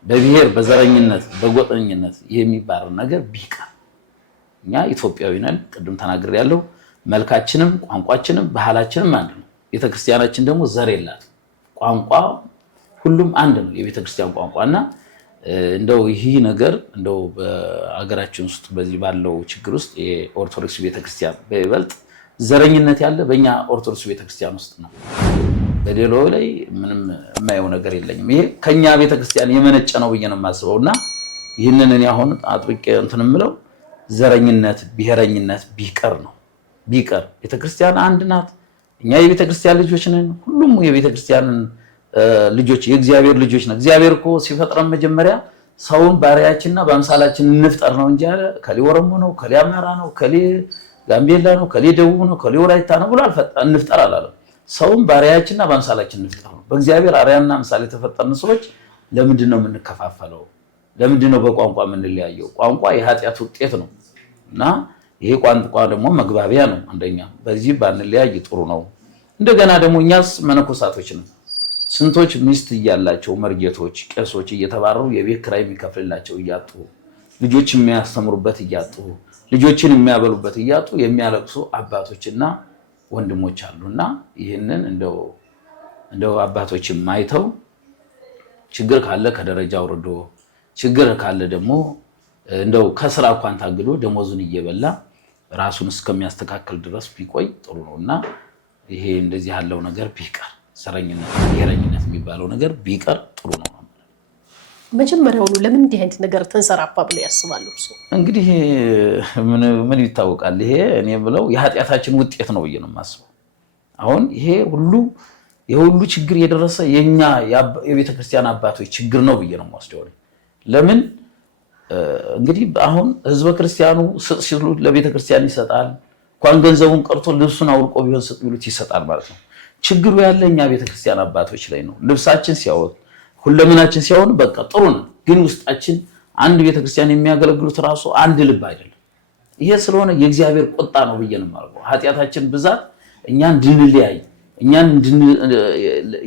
በብሔር በዘረኝነት በጎጠኝነት የሚባረር ነገር ቢቀር እኛ ኢትዮጵያዊ ነን። ቅድም ተናግሬያለሁ። መልካችንም ቋንቋችንም ባህላችንም አንድ ነው። ቤተክርስቲያናችን ደግሞ ዘር የላት ቋንቋ ሁሉም አንድ ነው የቤተክርስቲያን ቋንቋና እንደው ይህ ነገር እንደው በአገራችን ውስጥ በዚህ ባለው ችግር ውስጥ የኦርቶዶክስ ቤተክርስቲያን በይበልጥ ዘረኝነት ያለ በእኛ ኦርቶዶክስ ቤተክርስቲያን ውስጥ ነው። በሌላው ላይ ምንም የማየው ነገር የለኝም። ይሄ ከኛ ቤተክርስቲያን የመነጨ ነው ብዬ ነው የማስበው እና ይህንን እኔ አሁን አጥብቄ እንትን የምለው ዘረኝነት ብሔረኝነት ቢቀር ነው። ቢቀር ቤተክርስቲያን አንድ ናት። እኛ የቤተክርስቲያን ልጆች ነን። ሁሉም የቤተክርስቲያንን ልጆች የእግዚአብሔር ልጆች ነን። እግዚአብሔር እኮ ሲፈጥረን መጀመሪያ ሰውን ባሪያችንና በአምሳላችን እንፍጠር ነው እንጂ አለ ከሌ ኦሮሞ ነው፣ ከሌ አማራ ነው፣ ከሌ ጋምቤላ ነው፣ ከሌ ደቡብ ነው፣ ከሌ ወላይታ ነው ብሎ እንፍጠር አላለም። ሰውን ባሪያችንና በአምሳላችን እንፍጠር ነው። በእግዚአብሔር አርአያና ምሳሌ የተፈጠርን ሰዎች ለምንድን ነው የምንከፋፈለው? ለምንድን ነው በቋንቋ የምንለያየው? ቋንቋ የኃጢአት ውጤት ነው እና ይሄ ቋንቋ ደግሞ መግባቢያ ነው። አንደኛ በዚህ ባንለያይ ጥሩ ነው። እንደገና ደግሞ እኛስ መነኮሳቶች ነን። ስንቶች ሚስት እያላቸው መርጌቶች፣ ቄሶች እየተባረሩ የቤት ኪራይ የሚከፍልላቸው እያጡ፣ ልጆች የሚያስተምሩበት እያጡ፣ ልጆችን የሚያበሉበት እያጡ የሚያለቅሱ አባቶችና ወንድሞች አሉና ይህንን እንደው አባቶችም አይተው ችግር ካለ ከደረጃ አውርዶ ችግር ካለ ደግሞ እንደው ከስራ እንኳን ታግዶ ደሞዙን እየበላ ራሱን እስከሚያስተካክል ድረስ ቢቆይ ጥሩ ነውና ይሄ እንደዚህ ያለው ነገር ቢቀር ዘረኝነት ብሔረኝነት የሚባለው ነገር ቢቀር ጥሩ ነው። መጀመሪያውኑ ለምን እንዲህ አይነት ነገር ተንሰራፋ ብለው ያስባሉ? እንግዲህ ምን ይታወቃል። ይሄ እኔ ብለው የኃጢአታችን ውጤት ነው ብዬ ነው የማስበው። አሁን ይሄ ሁሉ ችግር የደረሰ የኛ የቤተክርስቲያን አባቶች ችግር ነው ብዬ ነው የምወስደው። ለምን እንግዲህ አሁን ህዝበ ክርስቲያኑ ስጥ ሲሉ ለቤተክርስቲያን ይሰጣል። እንኳን ገንዘቡን ቀርቶ ልብሱን አውልቆ ቢሆን ስጥ ቢሉት ይሰጣል ማለት ነው። ችግሩ ያለ እኛ ቤተክርስቲያን አባቶች ላይ ነው። ልብሳችን ሲያወጥ ሁለመናችን ሲሆን በቃ ጥሩ ነው፣ ግን ውስጣችን አንድ ቤተክርስቲያን የሚያገለግሉት ራሱ አንድ ልብ አይደለም። ይሄ ስለሆነ የእግዚአብሔር ቁጣ ነው ብዬ ነው የማልቀው። ኃጢአታችን ብዛት እኛን እንድንለያይ እኛን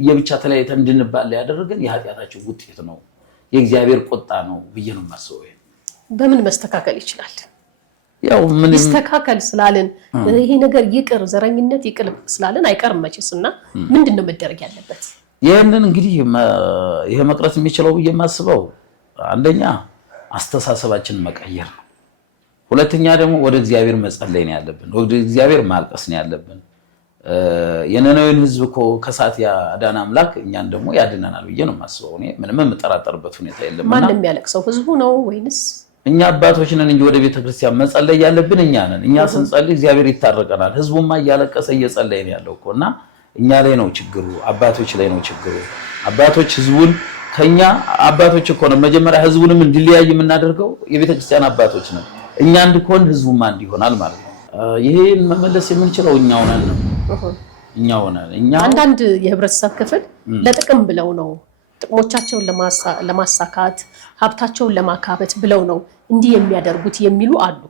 የብቻ ተለያይተን እንድንባል ያደረገን የኃጢአታችን ውጤት ነው፣ የእግዚአብሔር ቁጣ ነው ብዬ ነው የማስበው። በምን መስተካከል ይችላል? ያው ምን ይስተካከል ስላልን ይሄ ነገር ይቅር ዘረኝነት ይቅር ስላልን አይቀርም መቼስና ምንድነው መደረግ ያለበት? ይሄንን እንግዲህ ይሄ መቅረት የሚችለው ብዬ የማስበው አንደኛ አስተሳሰባችንን መቀየር ነው። ሁለተኛ ደግሞ ወደ እግዚአብሔር መጸለይ ነው ያለብን፣ ወደ እግዚአብሔር ማልቀስ ነው ያለብን። የነነዌን ህዝብ እኮ ከሳት ያዳነ አምላክ እኛን ደግሞ ያድነናል ብዬ ነው የማስበው። እኔ ምንም የምጠራጠርበት ሁኔታ የለም። ማን የሚያለቅሰው ህዝቡ ነው ወይንስ እኛ አባቶች ነን እንጂ ወደ ቤተክርስቲያን መጸለይ ያለብን እኛ ነን። እኛ ስንጸልይ እግዚአብሔር ይታረቀናል። ህዝቡማ እያለቀሰ እየጸለየ ነው ያለው እኮና እኛ ላይ ነው ችግሩ፣ አባቶች ላይ ነው ችግሩ። አባቶች ህዝቡን ከኛ አባቶች እኮ ነው መጀመሪያ ህዝቡንም እንዲለያይ የምናደርገው የቤተክርስቲያን አባቶች ነን። እኛ እንድኮን ህዝቡማ እንዲሆናል ማለት ነው። ይሄን መመለስ የምንችለው እኛው ነን ነው እኛው ነን። እኛ አንዳንድ የህብረተሰብ ክፍል ለጥቅም ብለው ነው ጥቅሞቻቸውን ለማሳካት ሀብታቸውን ለማካበት ብለው ነው እንዲህ የሚያደርጉት የሚሉ አሉ።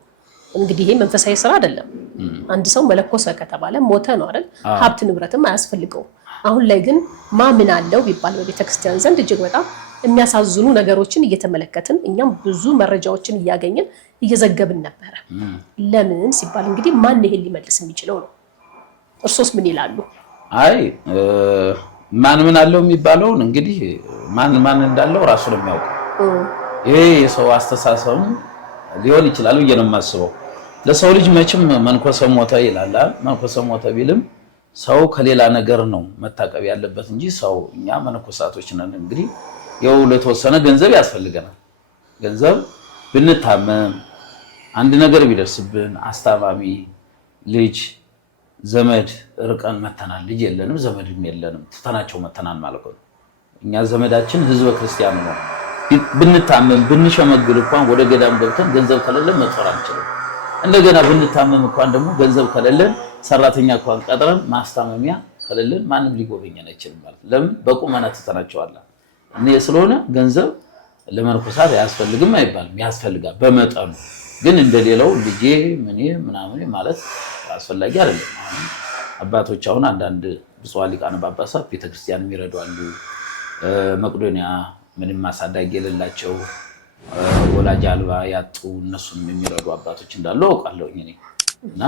እንግዲህ ይሄ መንፈሳዊ ስራ አይደለም። አንድ ሰው መለኮሰ ከተባለ ሞተ ነው አይደል? ሀብት ንብረትም አያስፈልገው። አሁን ላይ ግን ማምን አለው ቢባል በቤተክርስቲያን ዘንድ እጅግ በጣም የሚያሳዝኑ ነገሮችን እየተመለከትን እኛም ብዙ መረጃዎችን እያገኘን እየዘገብን ነበረ። ለምን ሲባል እንግዲህ ማን ይሄን ሊመልስ የሚችለው ነው? እርሶስ ምን ይላሉ? አይ ማን አለው የሚባለውን እንግዲህ ማን እንዳለው ራሱ ነው የሚያውቀው። ይሄ የሰው አስተሳሰብ ሊሆን ይችላል ብዬ ነው የማስበው። ለሰው ልጅ መቼም መንኮሰ ሞተ ይላል። መንኮሰ ሞተ ቢልም ሰው ከሌላ ነገር ነው መታቀብ ያለበት እንጂ ሰው እኛ መነኮሳቶች ነን። እንግዲህ ያው ለተወሰነ ገንዘብ ያስፈልገናል። ገንዘብ ብንታመም አንድ ነገር ቢደርስብን አስታማሚ ልጅ ዘመድ ርቀን መተናል። ልጅ የለንም ዘመድም የለንም ትተናቸው መተናል ማለት ነው። እኛ ዘመዳችን ህዝበ ክርስቲያኑ ነው። ብንታመም ብንሸመግል እንኳን ወደ ገዳም ገብተን ገንዘብ ከሌለን መጦር አንችልም። እንደገና ብንታመም እንኳን ደግሞ ገንዘብ ከሌለን ሰራተኛ እንኳን ቀጥረን ማስታመሚያ ከሌለን ማንም ሊጎበኘን አይችልም ማለት ነው። ለምን በቁመና ትተናቸዋል። እኔ ስለሆነ ገንዘብ ለመነኮሳት አያስፈልግም አይባልም፣ ያስፈልጋል በመጠኑ ግን እንደሌላው ልጄ ምን ምናምን ማለት አስፈላጊ አይደለም። አባቶች አሁን አንዳንድ ብፁዓን ሊቃነ ጳጳሳት ቤተክርስቲያን ይረዳሉ። መቅዶኒያ ምንም ማሳዳጊ የሌላቸው ወላጅ አልባ ያጡ እነሱን የሚረዱ አባቶች እንዳሉ አውቃለሁ እኔ እና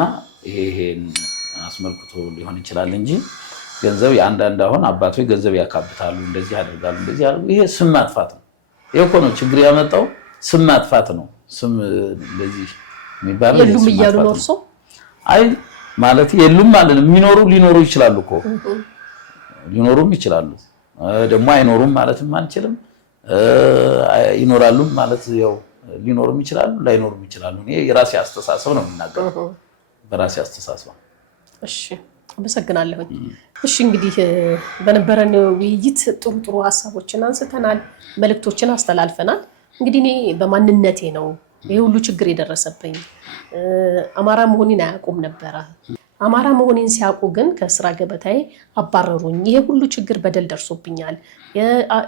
ይሄን አስመልክቶ ሊሆን ይችላል እንጂ ገንዘብ የአንዳንድ አሁን አባቶች ገንዘብ ያካብታሉ፣ እንደዚህ ያደርጋሉ፣ እንደዚህ ያደርጋሉ። ይሄ ስም ማጥፋት ነው። ይሄ እኮ ነው ችግር ያመጣው፣ ስም ማጥፋት ነው። ስም እንደዚህ የሚባለው የሉም እያሉ ነው እርሶ? አይ ማለት የሉም ማለት የሚኖሩ ሊኖሩ ይችላሉ እኮ ሊኖሩም ይችላሉ፣ ደግሞ አይኖሩም ማለትም አንችልም። ይኖራሉ ማለት ያው ሊኖሩም ይችላሉ ላይኖሩም ይችላሉ። እኔ የራሴ አስተሳሰብ ነው የምናገረው፣ በራሴ አስተሳሰብ። እሺ አመሰግናለሁ። እሺ እንግዲህ በነበረን ውይይት ጥሩ ጥሩ ሀሳቦችን አንስተናል፣ መልእክቶችን አስተላልፈናል። እንግዲህ እኔ በማንነቴ ነው ይሄ ሁሉ ችግር የደረሰብኝ። አማራ መሆኔን አያውቁም ነበረ። አማራ መሆኔን ሲያውቁ ግን ከስራ ገበታዬ አባረሩኝ። ይሄ ሁሉ ችግር በደል ደርሶብኛል።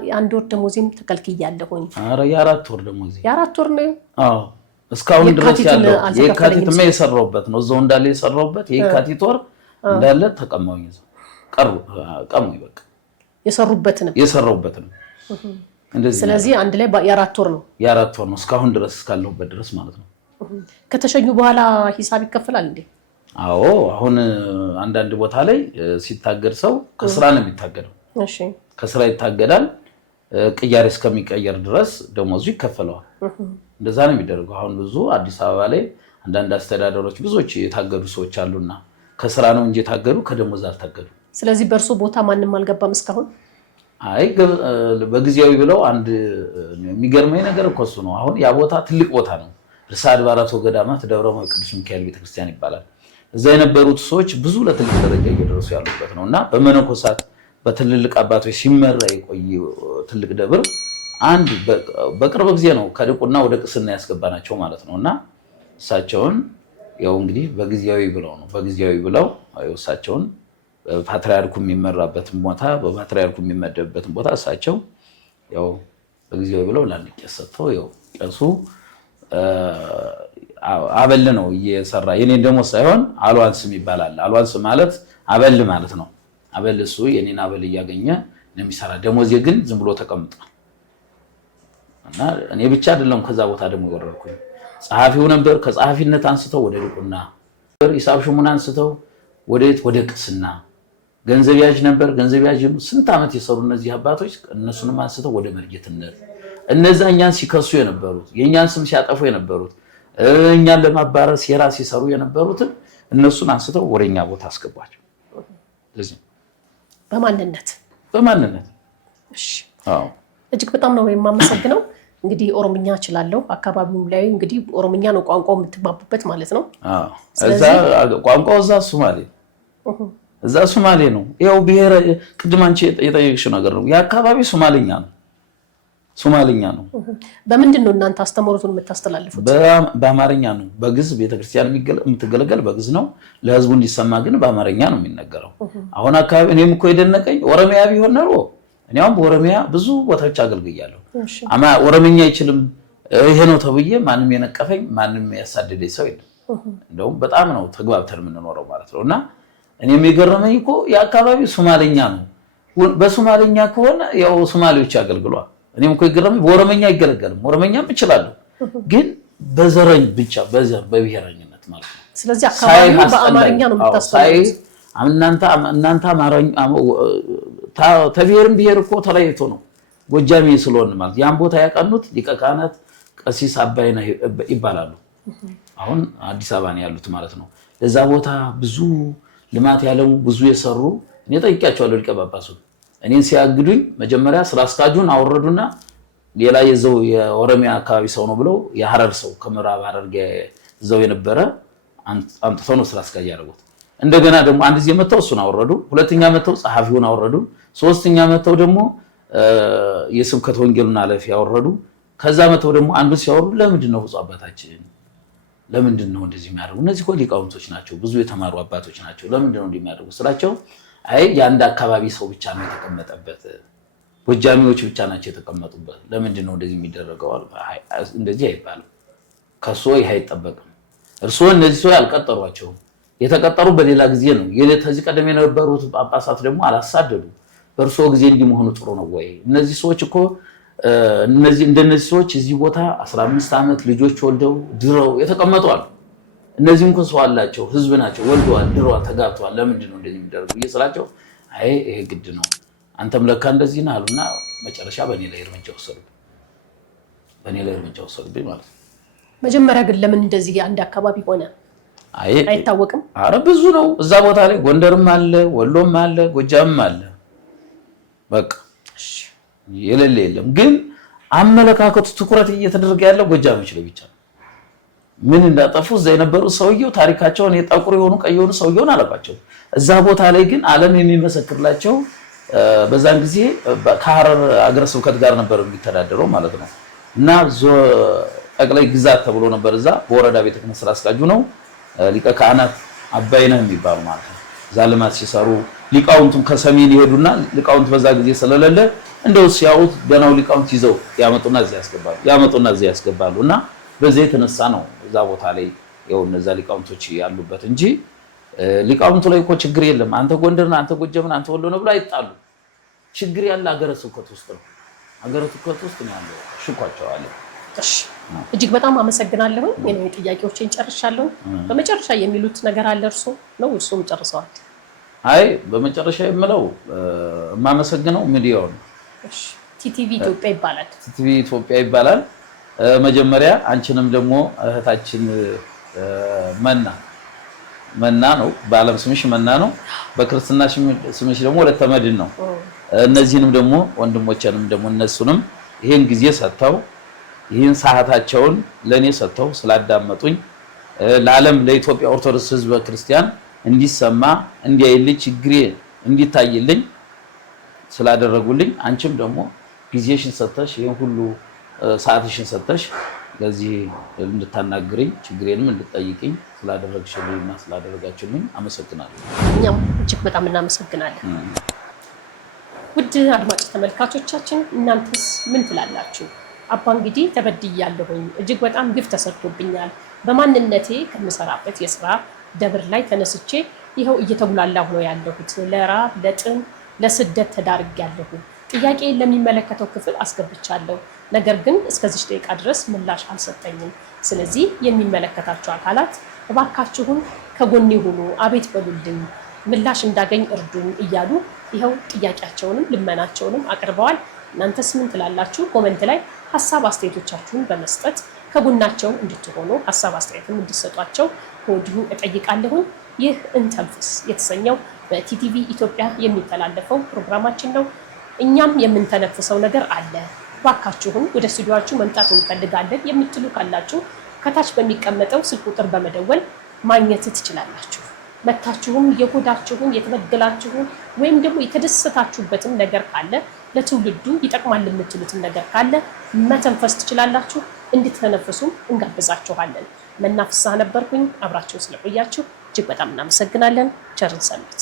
የአንድ ወር ደሞዜም ተከልክያለሁኝ። ኧረ የአራት ወር ደሞዜ የአራት ወር ነው። አዎ እስካሁን ድረስ ያለው የካቲትማ የሰራሁበት ነው። እዛው እንዳለ የሰራሁበት የካቲት ወር እንዳለ ተቀማውኝ እዛው ቀሙኝ። በቃ የሰራሁበት ነው እንደዚህ። ስለዚህ አንድ ላይ የአራት ወር ነው ነው እስካሁን ድረስ እስካለሁበት ድረስ ማለት ነው። ከተሸኙ በኋላ ሂሳብ ይከፈላል እንዴ? አዎ አሁን አንዳንድ ቦታ ላይ ሲታገድ ሰው ከስራ ነው የሚታገደው። እሺ ከስራ ይታገዳል። ቅያሬ እስከሚቀየር ድረስ ደሞዙ ይከፈለዋል። እንደዛ ነው የሚደረገው። አሁን ብዙ አዲስ አበባ ላይ አንዳንድ አስተዳደሮች ብዙዎች የታገዱ ሰዎች አሉና ከስራ ነው እንጂ የታገዱ ከደሞዝ አልታገዱ። ስለዚህ በእርሶ ቦታ ማንም አልገባም እስካሁን? አይ በጊዜያዊ ብለው አንድ የሚገርመኝ ነገር እኮ እሱ ነው። አሁን ያ ቦታ ትልቅ ቦታ ነው። ርዕሰ አድባራት ወገዳማት ደብረ ቅዱስ ሚካኤል ቤተክርስቲያን ይባላል። እዛ የነበሩት ሰዎች ብዙ ለትልቅ ደረጃ እየደረሱ ያሉበት ነውና በመነኮሳት በትልልቅ አባቶች ሲመራ የቆየ ትልቅ ደብር አንድ በቅርብ ጊዜ ነው ከድቁና ወደ ቅስና ያስገባናቸው ማለት ነውና እሳቸውን ያው እንግዲህ በጊዜያዊ ብለው እሳቸውን ፓትርያርኩ የሚመራበትን ቦታ በፓትርያርኩ የሚመደብበትን ቦታ እሳቸው ያው በጊዜያዊ ብለው ለአንድ ቄስ ሰጥተው ያው ቄሱ አበል ነው እየሰራ የኔን ደሞዝ ሳይሆን አልዋንስም ይባላል። አልዋንስ ማለት አበል ማለት ነው። አበል እሱ የኔን አበል እያገኘ ነው የሚሰራ። ደሞዜ ግን ዝም ብሎ ተቀምጧል እና እኔ ብቻ አይደለም ከዛ ቦታ ደግሞ ይወረድኩኝ። ጸሐፊው ነበር። ከጸሐፊነት አንስተው ወደ ድቁና፣ ሂሳብ ሹሙን አንስተው ወደ ቅስና፣ ገንዘብ ያዥ ነበር። ገንዘብ ያዥ ስንት ዓመት የሰሩ እነዚህ አባቶች እነሱንም አንስተው ወደ መርጌትነት፣ እነዛ እኛን ሲከሱ የነበሩት የእኛን ስም ሲያጠፉ የነበሩት እኛን ለማባረር ሴራ ሲሰሩ የነበሩትን እነሱን አንስተው ወደኛ ቦታ አስገቧቸው። በማንነት እሺ አዎ እጅግ በጣም ነው የማመሰግነው። እንግዲህ ኦሮምኛ እችላለሁ። አካባቢው ላይ እንግዲህ ኦሮምኛ ነው ቋንቋው የምትባቡበት ማለት ነው። እዛ ቋንቋው እዛ ሶማሌ ነው። ያው ብሔር ቅድም አንቺ የጠየቅሽው ነገር ነው። የአካባቢ ሶማሌኛ ነው። በምንድን ነው እናንተ አስተምሮቱን የምታስተላልፉት? በአማርኛ ነው። በግዕዝ ቤተክርስቲያን የምትገለገል በግዕዝ ነው። ለህዝቡ እንዲሰማ ግን በአማርኛ ነው የሚነገረው። አሁን አካባቢ እኔም እኮ የደነቀኝ ኦሮሚያ ቢሆን ኖሮ እኔም በኦሮሚያ ብዙ ቦታዎች አገልግያለሁ። ኦሮምኛ አይችልም ይሄ ነው ተብዬ ማንም የነቀፈኝ ማንም ያሳደደኝ ሰው የለም። እንደውም በጣም ነው ተግባብተን የምንኖረው ማለት ነውና እኔም የገረመኝ እኮ የአካባቢ ሶማሌኛ ነው። በሶማሌኛ ከሆነ ያው ሶማሌዎች ያገልግሏል። እኔም እኮ የገረመኝ በኦሮምኛ አይገለገልም። ኦሮምኛም እችላለሁ ግን በዘረኝ ብቻ በብሔረኝነት ማለት ነው። ስለዚህ አካባቢው በአማርኛ ነው የምታስተምሩት። እናንተ አማርኛ ተብሔርም ብሔር እኮ ተለያይቶ ነው ጎጃሜ ስለሆነ ማለት ያን ቦታ ያቀኑት ሊቀ ካህናት ቀሲስ አባይነህ ይባላሉ። አሁን አዲስ አበባ ነው ያሉት ማለት ነው። ለዛ ቦታ ብዙ ልማት ያለው ብዙ የሰሩ እኔ ጠይቄያቸዋለሁ ሊቀ ጳጳሱን እኔን ሲያግዱኝ መጀመሪያ ስራ አስኪያጁን አወረዱና ሌላ የዘው የኦሮሚያ አካባቢ ሰው ነው ብለው የሐረር ሰው ከምዕራብ ሐረርጌ ዘው የነበረ አምጥተው ነው ስራ አስኪያጅ ያደረጉት። እንደገና ደግሞ አንድ ጊዜ መተው እሱን አወረዱ፣ ሁለተኛ መተው ጸሐፊውን አወረዱ፣ ሶስተኛ መተው ደግሞ የስብከተ ወንጌሉን ኃላፊ ያወረዱ። ከዛ መተው ደግሞ አንዱ ሲያወርዱ ለምንድን ነው ብፁዕ አባታችን ለምንድን ነው እንደዚህ የሚያደርጉ? እነዚህ እኮ ሊቃውንቶች ናቸው፣ ብዙ የተማሩ አባቶች ናቸው፣ ለምንድን ነው እንደሚያደርጉ ስላቸው፣ አይ የአንድ አካባቢ ሰው ብቻ ነው የተቀመጠበት፣ ጎጃሚዎች ብቻ ናቸው የተቀመጡበት፣ ለምንድን ነው እንደዚህ የሚደረገው? እንደዚህ አይባልም፣ ከእርስዎ ይህ አይጠበቅም። እርስዎ እነዚህ ሰው ያልቀጠሯቸውም የተቀጠሩ በሌላ ጊዜ ነው። ከዚህ ቀደም የነበሩት ጳጳሳት ደግሞ አላሳደዱ። በእርስዎ ጊዜ እንዲህ መሆኑ ጥሩ ነው ወይ? እነዚህ ሰዎች እኮ እንደነዚህ ሰዎች እዚህ ቦታ 15 ዓመት ልጆች ወልደው ድረው የተቀመጡ አሉ። እነዚህም እኮ ሰው አላቸው፣ ህዝብ ናቸው፣ ወልደዋል፣ ድረዋል፣ ተጋብተዋል። ለምንድን ነው እንደዚህ የሚደረጉ እየስላቸው፣ አይ ይሄ ግድ ነው አንተም ለካ እንደዚህ ነህ አሉና መጨረሻ በእኔ ላይ እርምጃ ወሰዱብኝ ማለት ነው። መጀመሪያ ግን ለምን እንደዚህ አንድ አካባቢ ሆነ አይታወቅም። አረ ብዙ ነው እዛ ቦታ ላይ ጎንደርም አለ፣ ወሎም አለ፣ ጎጃምም አለ። በቃ የሌለ የለም። ግን አመለካከቱ ትኩረት እየተደረገ ያለው ጎጃሞች ላይ ብቻ ነው። ምን እንዳጠፉ እዛ የነበሩ ሰውየው ታሪካቸውን የጠቁር የሆኑ ቀይ የሆኑ ሰውየውን አለባቸው። እዛ ቦታ ላይ ግን ዓለም የሚመሰክርላቸው በዛን ጊዜ ከሐረር አገረ ስብከት ጋር ነበር የሚተዳደረው ማለት ነው። እና ጠቅላይ ግዛት ተብሎ ነበር። እዛ በወረዳ ቤተ ክህነት ስራ አስኪያጁ ነው ሊቀ ካህናት አባይነህ የሚባሉ ማለት ነው። እዛ ልማት ሲሰሩ ሊቃውንቱን ከሰሜን ይሄዱና ሊቃውንት በዛ ጊዜ ስለሌለ እንደው ሲያዩት ገናው ሊቃውንት ይዘው ያመጡና እዚህ ያስገባሉ። እና በዚህ የተነሳ ነው እዛ ቦታ ላይ ያው እነዛ ሊቃውንቶች ያሉበት እንጂ ሊቃውንቱ ላይ እኮ ችግር የለም። አንተ ጎንደርና አንተ ጎጃምን አንተ ወሎ ነው ብሎ አይጣሉ። ችግር ያለ ሀገረ ስብከት ውስጥ ነው። ሀገረ ስብከት ውስጥ ነው ያለው። ሽኳቸዋል። እሺ እጅግ በጣም አመሰግናለሁ። የኔ ጥያቄዎችን ጨርሻለሁ። በመጨረሻ የሚሉት ነገር አለ እርሶ ነው? እርሶም ጨርሰዋል? አይ በመጨረሻ የምለው የማመሰግነው ሚዲያውን ቲቲቪ ኢትዮጵያ ይባላል። ቲቲቪ ኢትዮጵያ ይባላል። መጀመሪያ አንቺንም ደግሞ እህታችን መና ነው፣ በዓለም ስምሽ መና ነው፣ በክርስትና ስምሽ ደግሞ ወለተ መድኅን ነው። እነዚህንም ደግሞ ወንድሞቼንም ደግሞ እነሱንም ይሄን ጊዜ ሰጥተው ይህን ሰዓታቸውን ለኔ ሰጥተው ስላዳመጡኝ ለዓለም ለኢትዮጵያ ኦርቶዶክስ ሕዝበ ክርስቲያን እንዲሰማ እንዲያይልኝ ችግሬ እንዲታይልኝ ስላደረጉልኝ አንቺም ደግሞ ጊዜሽን ሰጥተሽ ይሄን ሁሉ ሰዓትሽን ሰጥተሽ ለዚህ እንድታናግሪኝ ችግሬንም እንድትጠይቂኝ ስላደረግሽልኝና ስላደረጋችሁልኝ አመሰግናለሁ። እኛም እጅግ በጣም እናመሰግናለን። ውድ አድማጭ ተመልካቾቻችን እናንተስ ምን ትላላችሁ? አባ እንግዲህ ተበድያለሁኝ፣ እጅግ በጣም ግፍ ተሰርቶብኛል፣ በማንነቴ ከምሰራበት የስራ ደብር ላይ ተነስቼ ይኸው እየተጉላላሁ ነው ያለሁት፣ ለራብ ለጥም ለስደት ተዳርጌያለሁ፣ ጥያቄ ለሚመለከተው ክፍል አስገብቻለሁ፣ ነገር ግን እስከዚህ ደቂቃ ድረስ ምላሽ አልሰጠኝም። ስለዚህ የሚመለከታቸው አካላት እባካችሁን ከጎኔ ሁኑ፣ አቤት በሉልኝ፣ ምላሽ እንዳገኝ እርዱኝ እያሉ ይኸው ጥያቄያቸውንም ልመናቸውንም አቅርበዋል። እናንተስ ምን ትላላችሁ? ኮመንት ላይ ሀሳብ አስተያየቶቻችሁን በመስጠት ከጎናቸው እንድትሆኑ ሀሳብ አስተያየትም እንድትሰጧቸው ከወዲሁ እጠይቃለሁኝ። ይህ እንተንፍስ የተሰኘው በቲቲቪ ኢትዮጵያ የሚተላለፈው ፕሮግራማችን ነው። እኛም የምንተነፍሰው ነገር አለ፣ እባካችሁን ወደ ስቱዲዮአችሁ መምጣት እንፈልጋለን የምትሉ ካላችሁ ከታች በሚቀመጠው ስልክ ቁጥር በመደወል ማግኘት ትችላላችሁ። መታችሁም የሆዳችሁን የተበደላችሁን ወይም ደግሞ የተደሰታችሁበትን ነገር ካለ ለትውልዱ ይጠቅማል የምትሉትን ነገር ካለ መተንፈስ ትችላላችሁ። እንድትተነፍሱም እንጋብዛችኋለን። መና ፍስሐ ነበርኩኝ። አብራችሁ ስለቆያችሁ እጅግ በጣም እናመሰግናለን። ቸርን ሰንብት።